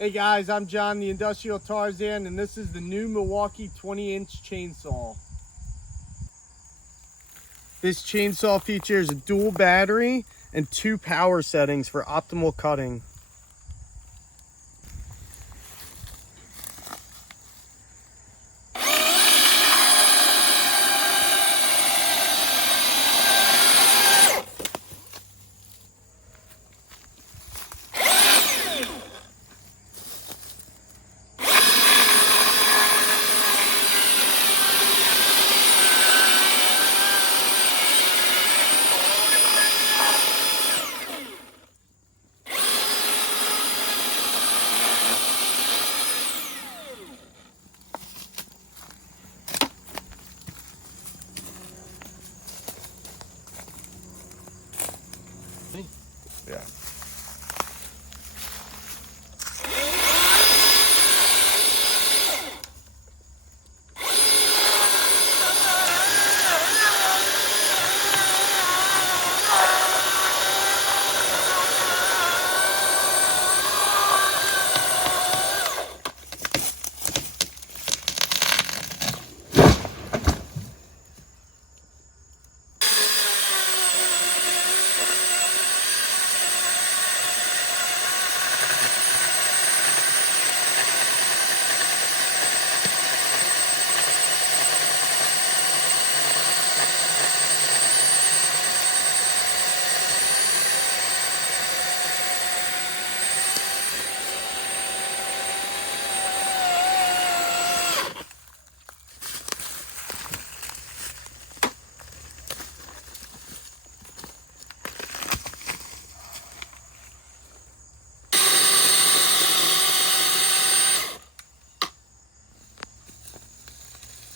Hey guys, I'm John, the Industrial Tarzan, and this is the new Milwaukee 20-inch chainsaw. This chainsaw features a dual battery and 2 power settings for optimal cutting. Yeah.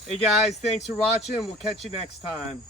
Hey guys, thanks for watching. We'll catch you next time.